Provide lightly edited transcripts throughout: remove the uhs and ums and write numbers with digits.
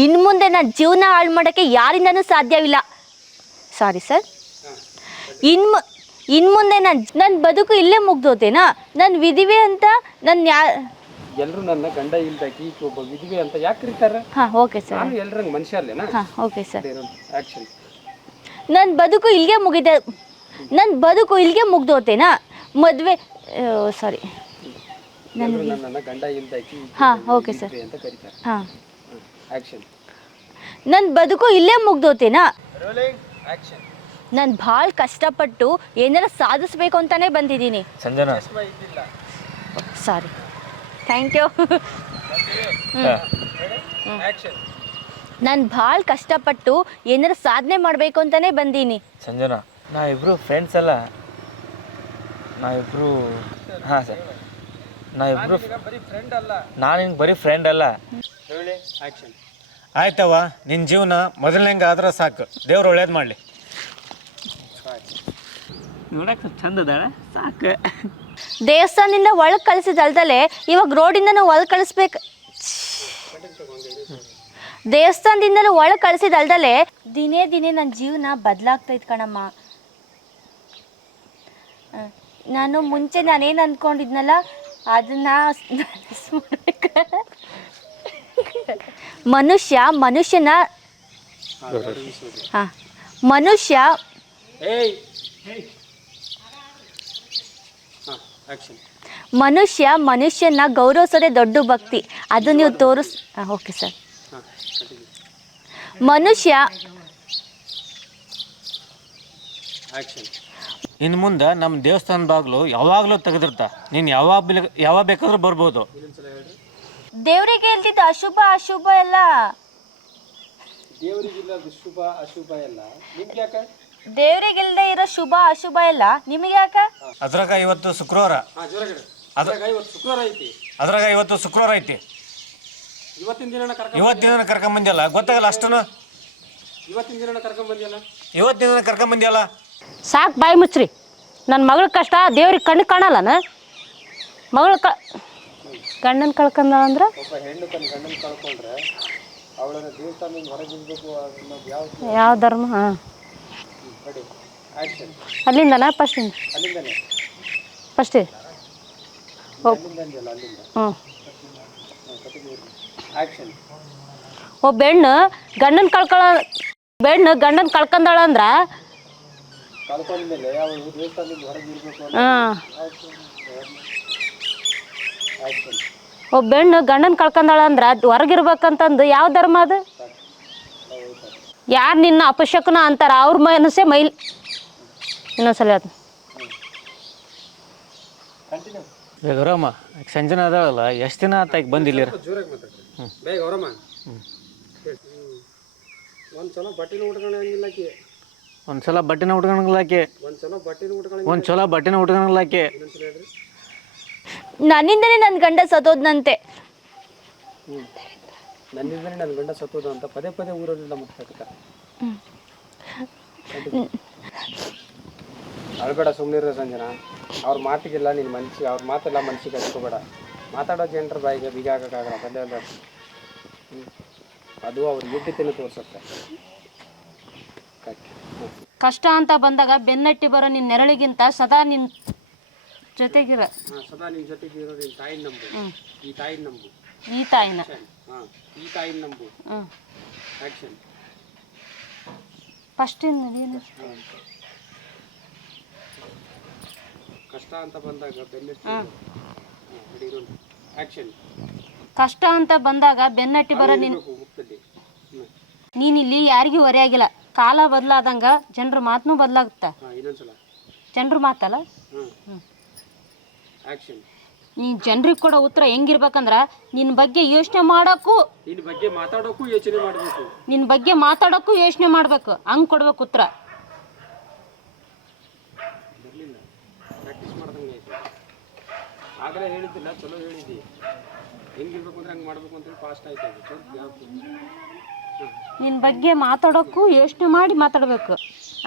ಇನ್ನು ಮುಂದೆ ನನ್ನ ಜೀವನ ಹಾಳು ಮಾಡೋಕ್ಕೆ ಯಾರಿಂದನೂ ಸಾಧ್ಯವಿಲ್ಲ. Sorry sir. ಇನ್ನು ಮುಂದೆ ನನ್ನ ಬದುಕು ಇಲ್ಲೇ ಮುಗ್ದೋತೇನಾ? ನನ್ನ ವಿಧಿವೆ ಅಂತ ನನ್ನ ಎಲ್ಲರೂ ನನ್ನ ಗಂಡ ಇಲ್ದಾಕಿ ಒಬ್ಬ ವಿಧಿವೆ ಅಂತ ಯಾಕೆ ಕರೀತಾರೆ? ಹಾಂ ಓಕೆ ಸರ್. ನಾನು ಎಲ್ಲರಂಗೆ ಮನುಷ್ಯ ಅಲ್ಲೇನಾ? ಹಾಂ ಓಕೆ ಸರ್. ಆ್ಯಕ್ಷನ್. ನನ್ನ ಬದುಕು ಇಲ್ಲಿಗೆ ಮುಗ್ದೋತೇನಾ? ಮದುವೆ ಸಾರಿ ನನ್ನ ಗಂಡ ಇಲ್ದಾಕಿ ಹಾಂ ಓಕೆ ಸರ್ ಅಂತ ಕರೀತಾರೆ. ಹಾಂ ಆ್ಯಕ್ಷನ್. ನನ್ನ ಬದುಕು ಇಲ್ಲೇ ಮುಗ್ದೋತೇನಾ? ಆ್ಯಕ್ಷನ್. ನಾನು ಭಾಳ ಕಷ್ಟಪಟ್ಟು ಏನಾರ ಸಾಧಿಸ್ಬೇಕು ಅಂತಾನೆ ಬಂದಿದ್ದೀನಿ. Sanjana sorry thank you. ನಾನು ಭಾಳ ಕಷ್ಟಪಟ್ಟು ಏನಾರ ಸಾಧನೆ ಮಾಡಬೇಕು ಅಂತಾನೆ ಬಂದೀನಿ. ಸಂಜನಾ ನಾವಿಬ್ರು ಫ್ರೆಂಡ್ಸ್ ಅಲ್ಲ, ನಾವಿಬ್ರು ಹಾಂ ಸರ್ ನಾವಿಬ್ರು ನಾನು ನಿನ್ಗೆ ಬರೀ ಫ್ರೆಂಡ್ ಅಲ್ಲ. ಆ್ಯಕ್ಷನ್. ಆಯ್ತವ, ನಿನ್ನ ಜೀವನ ಮೊದಲನೇಂಗೆ ಆದ್ರೆ ಸಾಕು, ದೇವ್ರು ಒಳ್ಳೇದು ಮಾಡಲಿ. ನೋಡಕ್ಕೆ ಚಂದ ಅದಾಳ ಸಾಕು. ದೇವಸ್ಥಾನದಿಂದ ಒಳಗೆ ಕಳಿಸಿದಲ್ದಲೆ ಇವಾಗ ರೋಡಿಂದನೂ ಒಳಗೆ ಕಳಿಸ್ಬೇಕು. ದೇವಸ್ಥಾನದಿಂದಲೂ ಒಳಗೆ ಕಳಿಸಿದಲ್ದಲೆ ದಿನೇ ದಿನೇ ನನ್ನ ಜೀವನ ಬದಲಾಗ್ತೈತೆ ಕಣಮ್ಮ. ನಾನು ಮುಂಚೆ ನಾನೇನು ಅಂದ್ಕೊಂಡಿದ್ನಲ್ಲ ಅದನ್ನ ಮನುಷ್ಯನ ಹಾಂ ಮನುಷ್ಯನ ಗೌರವಿಸೋದೇ ದೊಡ್ಡ ಭಕ್ತಿ. ಅದು ನೀವು ಓಕೆ ಸರ್. ಮನುಷ್ಯ ಇನ್ನು ಮುಂದೆ ನಮ್ಮ ದೇವಸ್ಥಾನ ಬಾಗಿಲು ಯಾವಾಗಲೂ ತೆಗೆದಿರ್ತಾ, ನೀನು ಯಾವಾಗ ಬೇಕಾದ್ರೂ ಬರ್ಬೋದು. ದೇವರಿಗೆ ಇಲ್ದಿದ್ದ ಅಶುಭ ಎಲ್ಲ ದೇವರಿಗಿಲ್ದೇ ಇರೋ ಶುಭ ಅಶುಭ ಎಲ್ಲ ನಿಮಗೆ ಯಾಕೆ? ಅದ್ರಾಗ ಇವತ್ತು ಶುಕ್ರವಾರ ಐತಿ. ಇವತ್ತಿನ ದಿನ ಕರ್ಕೊಂಬಂದಿಯಲ್ಲ, ಗೊತ್ತಾಗಲ್ಲ ಅಷ್ಟನು. ಇವತ್ತಿನ ದಿನ ಕರ್ಕೊಂಬಂದಿಯಲ್ಲ. ಸಾಕು ಬಾಯಿ ಮುಚ್ಚ್ರಿ. ನನ್ನ ಮಗಳ ಕಷ್ಟ ದೇವ್ರಿಗೆ ಕಣ್ಣು ಕಾಣಲ್ಲನ? ಮಗಳು ಗಂಡನ ಕಳ್ಕೊಂಡ ಅಂದ್ರೆ ಯಾವ ಧರ್ಮ? ಹಾಂ ಅಲ್ಲಿಂದನಾ ಫಸ್ಟಿಂದ ಹ್ಞೂ. ಬೆಣ್ಣು ಗಂಡನ ಕಳ್ಕೊಂಡಾಳ ಅಂದ್ರೆ ಬೆಣ್ಣು ಗಂಡನ ಕಳ್ಕೊಂಡಾಳ ಅಂದ್ರೆ ಹೊರಗಿರ್ಬೇಕಂತಂದು ಯಾವ ಧರ್ಮ ಅದು? ಯಾರು ನಿನ್ನ ಅಪಶಕನ ಅಂತಾರ ಅವ್ರ ಮನಸ್ಸೇ ಮೈಲ್. ಇನ್ನೊಂದ್ಸಲ ಅದು ಗೌರಮ್ಮ ಸಂಜನಾ ಅದಾಳಲ್ಲ, ಎಷ್ಟು ದಿನ ಆತ ಈಗ ಬಂದಿಲ್ಲ? ಒಂದ್ಸಲ ಬಟ್ಟೆನ ಉಟ್ಕೊಳಂಗಿಲ್ಲಕಿ, ಒಂದ್ಸಲ ಬಟ್ಟೆನ ಉಟ್ಕೊಳಂಗಿಲ್ಲಾಕೆ, ನನ್ನಿಂದನೇ ನನ್ನ ಗಂಡ ಸತ್ತೋದ್ನಂತೆ. ನನ್ನಿಂದನೇ ನನ್ನ ಗಂಡ ಸತ್ತೋದು ಅಂತ ಪದೇ ಪದೇ ಊರಲ್ಲಿಲ್ಲ ಮಾತಾಡ್ತ. ಅಳ್ಬೇಡ, ಸುಮ್ಮನಿರ ಸಂಜನಾ. ಅವ್ರ ಮಾತಿಗೆಲ್ಲ ನೀನು ಅವ್ರ ಮಾತೆಲ್ಲ ಮನ್ಸಿಗೆ ಹಚ್ಕೋಬೇಡ. ಮಾತಾಡೋ ಜನರ ಬಾಯಿಗೆ ಬೀಗ ಹಾಕೋಕ್ಕಾಗಲ್ಲ. ಪದೇ ಅಲ್ಲ ಅದು ಅವ್ರ ಯೋಗ್ಯತೆಯನ್ನು ತೋರಿಸುತ್ತೆ. ಕಷ್ಟ ಅಂತ ಬಂದಾಗ ಬೆನ್ನಟ್ಟಿ ಬರೋ ನಿನ್ನ ನೆರಳಿಗಿಂತ ಸದಾ ನಿನ್ನ ಜೊತೆಗಿರ. ಸದಾ ನಿನ್ನ ಜೊತೆಗಿರೋ ನಿನ್ನ ತಾಯಿನ ನಂಬು. ಈ ತಾಯಿನ ನಂಬು. ಈ ತಾಯಿನ ನಂಬು. ಆಕ್ಷನ್. ಫಸ್ಟ್ ಕಷ್ಟ ಅಂತ ಬಂದಾಗ ಕಷ್ಟ ಅಂತ ಬಂದಾಗ ಬೆನ್ನಟ್ಟಿ ಬರೋ ನೀನಿಲ್ಲಿ ಯಾರಿಗೂ ಹೊರೆಯಾಗಿಲ್ಲ. ಕಾಲ ಬದಲಾದಂಗ ಜನರ ಮಾತನ್ನು ಬದಲಾಗುತ್ತ. ಜನರ ಮಾತಲ್ಲ, ನೀನ್ ಜನರಿಗೆ ಕೊಡೋ ಉತ್ತರ ಹೆಂಗಿರ್ಬೇಕಂದ್ರ ನಿನ್ನ ಬಗ್ಗೆ ಯೋಚನೆ ಮಾಡೋಕ್ಕೂ ನಿನ್ನ ಬಗ್ಗೆ ಮಾತಾಡೋಕ್ಕೂ ಯೋಚನೆ ಮಾಡ್ಬೇಕು. ಹಂಗೆ ಕೊಡ್ಬೇಕು ಉತ್ತರ. ಆಗಲೇ ಹೇಳಿದ್ದಿಲ್ಲ, ಚಲೋ ಹೇಳಿದ್ದಿ. ಹೆಂಗಿರ್ಬೇಕು ಅಂದ್ರೆ ಹಂಗೆ ಮಾಡ್ಬೇಕು ಅಂತ ಫಾಸ್ಟ್ ಆಯ್ತು. ನಿನ್ನ ಬಗ್ಗೆ ಮಾತಾಡೋಕ್ಕೂ ಯೋಚನೆ ಮಾಡಿ ಮಾತಾಡಬೇಕು.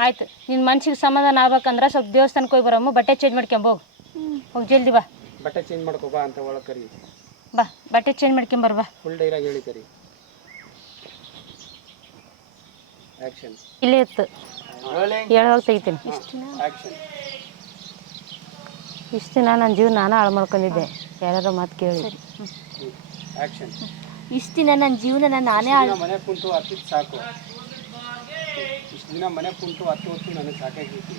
ಆಯ್ತು, ನಿನ್ನ ಮನ್ಸಿಗೆ ಸಮಾಧಾನ ಆಗ್ಬೇಕಂದ್ರೆ ಸ್ವಲ್ಪ ದೇವಸ್ಥಾನಕ್ಕೆ ಹೋಗಿ ಬರಮ್ಮ. ಬಟ್ಟೆ ಚೇಂಜ್ ಮಾಡ್ಕೊಂಬೋಗಿ. ಹೋಗಿ ಜಲ್ದಿ ಬಾ. ಬಟ್ಟೆ ಚೇಂಜ್ ಮಾಡ್ಕೋ ಬಾ ಅಂತ ಒಳಗೆ ಕರಿ. ಬಾ, ಬಟ್ಟೆ ಚೇಂಜ್ ಮಾಡ್ಕೊಂಬರ್ ಬಾ. ಫುಲ್ ಡೈಲಾಗ್ ಹೇಳಿ ಕರಿ. ಆ್ಯಕ್ಷನ್. ಇಲ್ಲೇ ಇತ್ತು ಹೇಳುವಾಗ ತೆಗಿತೀನಿ. ಆ್ಯಕ್ಷನ್. ಇಷ್ಟು ದಿನ ನನ್ನ ಜೀವ ನಾನು ಹಾಳು ಮಾಡ್ಕೊಂಡಿದ್ದೆ ಯಾರ್ಯಾರ ಮಾತು ಕೇಳಿ. ಆ್ಯಕ್ಷನ್. ಇಷ್ಟು ದಿನ ನನ್ನ ಜೀವನ ನಾನೇ ಮನೆ ಕುಂತು ಹತ್ತಿದ್ದು ಸಾಕು. ಇಷ್ಟು ದಿನ ಮನೆ ಕುಂತು ಹತ್ತು ಹೊತ್ತು ನನಗೆ ಸಾಕಾಗೈತಿ.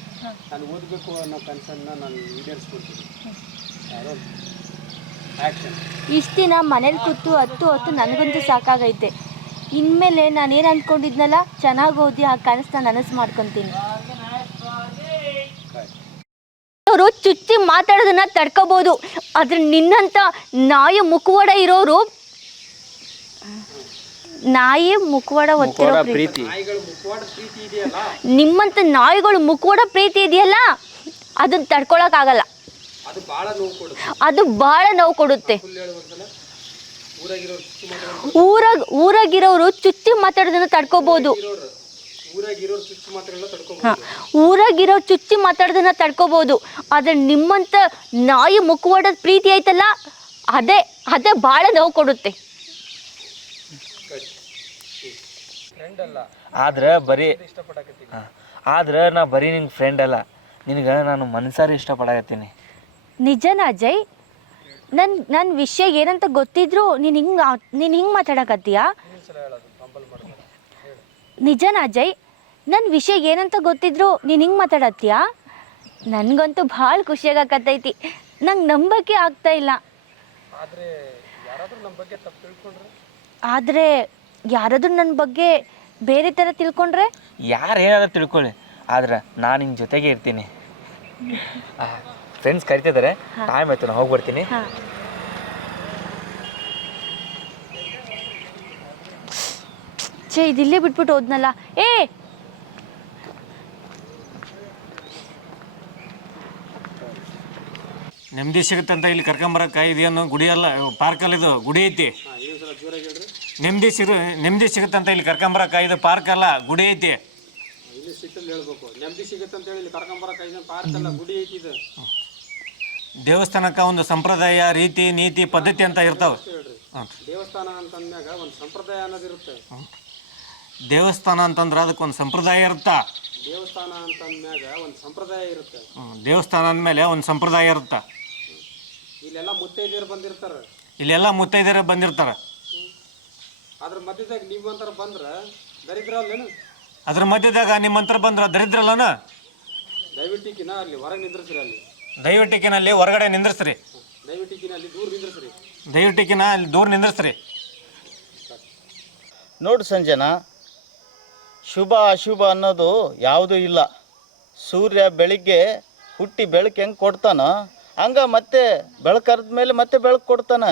ನಾನು ಓದಬೇಕು ಅನ್ನೋ ಕನಸನ್ನು ನಾನು ಈಡೇರಿಸ್ಕೊಡ್ತೀನಿ. ಯಾರೋ ಆ್ಯಕ್ಷನ್. ಇಷ್ಟು ದಿನ ಮನೇಲಿ ಕೂತು ಹೊತ್ತು ನನಗಂತೂ ಸಾಕಾಗೈತೆ. ಇನ್ಮೇಲೆ ನಾನೇನು ಅಂದ್ಕೊಂಡಿದ್ನಲ್ಲ, ಚೆನ್ನಾಗಿ ಓದಿ ಆ ಕನಸನ್ನ ನನಸು ಮಾಡ್ಕೊತೀನಿ. ಅವರು ಚುಚ್ಚಿ ಮಾತಾಡೋದನ್ನ ತಡ್ಕೋಬೋದು, ಆದ್ರೆ ನಿನ್ನಂತ ನಾಯಿ ಮುಖವಾಡ ಇರೋರು, ನಾಯಿ ಮುಖವಾಡ ಒತ್ತಿರೋ ಪ್ರೀತಿ, ನಾಯಿಗಳು ಮುಖವಾಡ ಪ್ರೀತಿ ಇದೆಯಲ್ಲ, ನಿಮ್ಮಂತ ನಾಯಿಗಳು ಮುಖವಾಡ ಪ್ರೀತಿ ಇದೆಯಲ್ಲ, ಅದನ್ನ ತಡ್ಕೊಳಕ್ಕಾಗಲ್ಲ. ಅದು ಭಾಳ ನೋವು ಕೊಡುತ್ತೆ. ಅದು ಬಹಳ ನೋವು ಕೊಡುತ್ತೆ. ಊರಾಗಿರೋರು ಚುಚ್ಚಿ ಮಾತಾಡೋದನ್ನ ತಡ್ಕೋಬಹುದು. ಊರಾಗಿರೋ ಚುಚ್ಚಿ ಮಾತಾಡೋದನ್ನ ತಡ್ಕೋಬಹುದು, ಆದ್ರೆ ನಿಮ್ಮಂತ ನಾಯಿ ಮುಖವಾಡ ಪ್ರೀತಿ ಐತಲ್ಲ, ಅದೇ ಬಹಳ ನೋವು ಕೊಡುತ್ತೆ. ಆದ್ರೆ ಬರೀ ಆದ್ರೆ ನಾ ಬರೀ ನಿಂಗೆ ಫ್ರೆಂಡ್ ಅಲ್ಲ, ನಿನಗೆ ನಾನು ಮನ್ಸಾರಿ ಇಷ್ಟಪಡಕತ್ತೀನಿ. ನಿಜನಾ ಅಜಯ್? ನನ್ನ ವಿಷಯ ಏನಂತ ಗೊತ್ತಿದ್ರು ನೀನು ಹಿಂಗೆ ಮಾತಾಡಕತ್ತೀಯಾ? ನಿಜನಾ ಅಜಯ್? ನನ್ನ ವಿಷಯ ಏನಂತ ಗೊತ್ತಿದ್ರು ನೀನು ಹಿಂಗೆ ಮಾತಾಡತ್ತೀಯಾ? ನನಗಂತೂ ಭಾಳ ಖುಷಿಯಾಗಕತ್ತೈತಿ. ನಂಗೆ ನಂಬಕ್ಕೆ ಆಗ್ತಾ ಇಲ್ಲ. ಆದರೆ ಯಾರಾದರೂ ನನ್ನ ಬಗ್ಗೆ ಬೇರೆ ಥರ ತಿಳ್ಕೊಂಡ್ರೆ? ಯಾರು ಏನಾದರೂ ತಿಳ್ಕೊಳ್ಳಿ, ಆದ್ರೆ ನಾನು ನಿನ್ನ ಜೊತೆಗೆ ಇರ್ತೀನಿ. ಫ್ರೆಂಡ್ಸ್ ಕರಿತಿದ್ದಾರೆ, ಟೈಮ್ ಆಯ್ತು, ನಾನು ಹೋಗ್ಬರ್ತೀನಿ. ಛೇ, ಇದಿಲ್ಲೇ ಬಿಟ್ಬಿಟ್ಟು ಹೋದ್ನಲ್ಲ. ನೆಮ್ಮದಿ ಸಿಗುತ್ತಂತ ಇಲ್ಲಿ ಕರ್ಕೊಂಬರಕ್ಕೆ ಇದೇನು ಗುಡಿ ಅಲ್ಲ, ಪಾರ್ಕಲ್ಲಿ ಇದು ಗುಡಿ ಐತಿ. ನೆಮ್ಮದಿ ಸಿಗುತ್ತಂತ ಇಲ್ಲಿ ಕರ್ಕೊಂಬರಕ್ಕೆ ಇದು ಪಾರ್ಕ್ ಅಲ್ಲ, ಗುಡಿ ಐತಿ. ಇಲ್ಲಿ ಸಿಟ್ಟಲ್ಲಿ ಹೇಳ್ಬೇಕು, ನೆಮ್ಮದಿ ಸಿಗುತ್ತಂತ ಹೇಳಿ ಇಲ್ಲಿ ಕರ್ಕೊಂಬರಕ್ಕೆ ಪಾರ್ಕ್ ಅಲ್ಲ, ಗುಡಿ ಐತಿ. ಇದು ದೇವಸ್ಥಾನಕ್ಕೆ ಒಂದು ಸಂಪ್ರದಾಯ, ರೀತಿ ನೀತಿ ಪದ್ಧತಿ ಅಂತ ಇರ್ತಾವೆ. ದೇವಸ್ಥಾನ ಅಂತಂದಾಗ ಒಂದು ಸಂಪ್ರದಾಯ ಅನ್ನೋದಿರುತ್ತೆ. ದೇವಸ್ಥಾನ ಅಂತಂದ್ರೆ ಅದಕ್ಕೊಂದು ಸಂಪ್ರದಾಯ ಇರುತ್ತಾ. ದೇವಸ್ಥಾನ ಅಂತಂದ್ಮ್ಯಾಗ ಒಂದು ಸಂಪ್ರದಾಯ ಇರುತ್ತೆ. ದೇವಸ್ಥಾನ ಅಂದಮೇಲೆ ಒಂದು ಸಂಪ್ರದಾಯ ಇರುತ್ತೆ. ಇಲ್ಲೆಲ್ಲ ಮುತ್ತೈದೆಯರು ಬಂದಿರ್ತಾರೆ. ಇಲ್ಲೆಲ್ಲ ಮುತ್ತೈದೆಯರು ಬಂದಿರ್ತಾರೆ. ಅದ್ರ ಮಧ್ಯದಾಗ ನಿಮ್ಮಂತರ ಬಂದ್ರೆ ದರಿದ್ರ ಅಲ್ಲೇನು? ಅದ್ರ ಮಧ್ಯದಾಗ ನಿಮ್ಮಂತರ ಬಂದ್ರೆ ದರಿದ್ರಲ್ಲನ? ದಯವಿಟ್ಟಿಕಿನ ಅಲ್ಲಿ ಹೊರಗೆ ನಿಂದ್ರಿಸ್ರಿ. ಅಲ್ಲಿ ದಯವಿಟ್ಟಿಕಿನಲ್ಲಿ ಹೊರಗಡೆ ನಿಂದ್ರಿಸ್ರಿ. ದಯವಿಟ್ಟಿಕಿನ ಅಲ್ಲಿ ದೂರ ನಿಂದ್ರಿಸ್ರಿ. ದಯವಿಟ್ಟಿಕಿನ ಅಲ್ಲಿ ದೂರ ನಿಂದ್ರಿಸ್ರಿ. ನೋಡು ಸಂಜನಾ, ಶುಭ ಅಶುಭ ಅನ್ನೋದು ಯಾವುದೂ ಇಲ್ಲ. ಸೂರ್ಯ ಬೆಳಿಗ್ಗೆ ಹುಟ್ಟಿ ಬೆಳಕು ಹೆಂಗೆ ಕೊಡ್ತಾನೋ ಹಂಗೆ ಮತ್ತೆ ಬೆಳಕರ್ದ ಮೇಲೆ ಮತ್ತೆ ಬೆಳಕು ಕೊಡ್ತಾನ.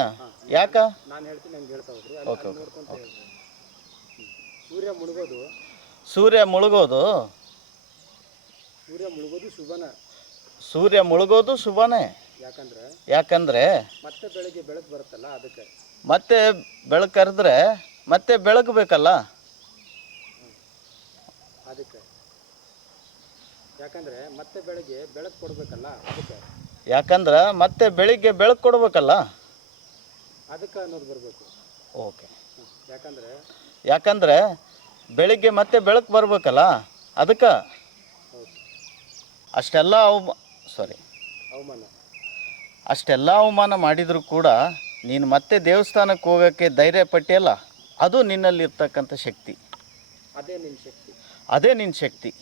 ಯಾಕ? ನಾನು ಹೇಳ್ತೀನಿ, ಹಂಗೆ ಹೇಳ್ತಾ ಹೋಗ್ರಿ. ಓಕೆ ಸೂರ್ಯ ಮುಳುಗೋದು ಸೂರ್ಯ ಮುಳುಗೋದು ಶುಭನೇ. ಯಾಕಂದ್ರೆ ಮತ್ತೆ ಬೆಳಗ್ಗೆ ಬೆಳಕು ಬರುತ್ತಲ್ಲ, ಅದಕ್ಕೆ. ಮತ್ತೆ ಬೆಳಕರಿದ್ರೆ ಮತ್ತೆ ಬೆಳಕು ಬೇಕಲ್ಲ, ಅದಕ್ಕೆ. ಯಾಕಂದ್ರೆ ಮತ್ತೆ ಬೆಳಗ್ಗೆ ಬೆಳಕು ಕೊಡ್ಬೇಕಲ್ಲ, ಅದಕ್ಕೆ. ಯಾಕಂದ್ರೆ ಮತ್ತೆ ಬೆಳಿಗ್ಗೆ ಬೆಳಕು ಕೊಡ್ಬೇಕಲ್ಲ, ಅದಕ್ಕೆ ಅನ್ನೋದು ಬರಬೇಕು. ಓಕೆ. ಯಾಕಂದ್ರೆ ಬೆಳಿಗ್ಗೆ ಮತ್ತೆ ಬೆಳಕು ಬರಬೇಕಲ್ಲ, ಅದಕ್ಕೆ. ಅಷ್ಟೆಲ್ಲ ಅವಮಾನ ಮಾಡಿದರೂ ಕೂಡ ನೀನು ಮತ್ತೆ ದೇವಸ್ಥಾನಕ್ಕೆ ಹೋಗೋಕ್ಕೆ ಧೈರ್ಯ ಪಟ್ಟಿಯಲ್ಲ, ಅದು ನಿನ್ನಲ್ಲಿರ್ತಕ್ಕಂಥ ಶಕ್ತಿ. ಅದೇ ನಿನ್ನ ಶಕ್ತಿ.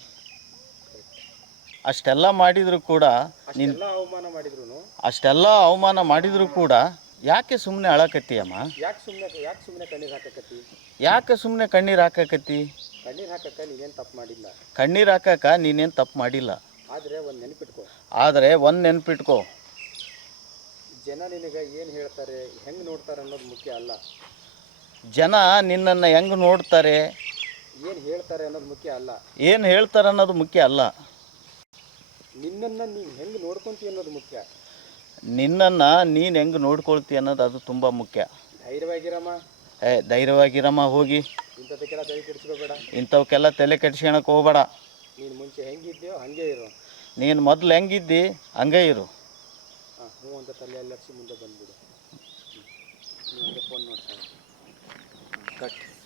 ಅಷ್ಟೆಲ್ಲ ಮಾಡಿದರೂ ಕೂಡ ಅಷ್ಟೆಲ್ಲ ಅವಮಾನ ಮಾಡಿದರೂ ಕೂಡ ಯಾಕೆ ಸುಮ್ಮನೆ ಅಳಕತ್ತೀಯಮ್ಮ? ಯಾಕೆ ಸುಮ್ಮನೆ ಕಣ್ಣೀರು ಹಾಕಕತ್ತಿ? ಕಣ್ಣೀರು ಹಾಕಕ್ಕ ನೀನೇನು ತಪ್ಪು ಮಾಡಿಲ್ಲ. ಆದರೆ ಒಂದು ನೆನ್ಪಿಟ್ಕೋ, ಜನ ನಿನಗೆ ಏನು ಹೇಳ್ತಾರೆ, ಹೆಂಗೆ ನೋಡ್ತಾರೆ ಅನ್ನೋದು ಮುಖ್ಯ ಅಲ್ಲ. ಜನ ನಿನ್ನನ್ನು ಹೆಂಗೆ ನೋಡ್ತಾರೆ, ಏನು ಹೇಳ್ತಾರೆ ಅನ್ನೋದು ಮುಖ್ಯ ಅಲ್ಲ. ನಿನ್ನನ್ನು ನೀನು ಹೆಂಗೆ ನೋಡ್ಕೊತೀಯ ಅನ್ನೋದು ಮುಖ್ಯ. ನಿನ್ನನ್ನು ನೀನು ಹೆಂಗೆ ನೋಡ್ಕೊಳ್ತೀಯ ಅನ್ನೋದು ಅದು ತುಂಬ ಮುಖ್ಯ. ಧೈರ್ಯವಾಗಿರಮ್ಮ. ಹೋಗಿ ಇಂಥವಕ್ಕೆಲ್ಲ ತಲೆ ಕೆಡಿಸ್ಕೊಳಕ್ಕೆ ಹೋಗಬೇಡ. ನೀನು ಮುಂಚೆ ಹೆಂಗಿದ್ಯೋ ಹಂಗೆ ಇರು. ನೀನು ಮೊದಲು ಹೆಂಗಿದ್ದಿ ಹಂಗೆ ಇರು. ಹ್ಞೂ ಅಂತ ತಲೆ ಎಲ್ಲ ಮುಂದೆ ಬಂದ್ಬಿಡು. ಫೋನ್ ನೋಡಿ.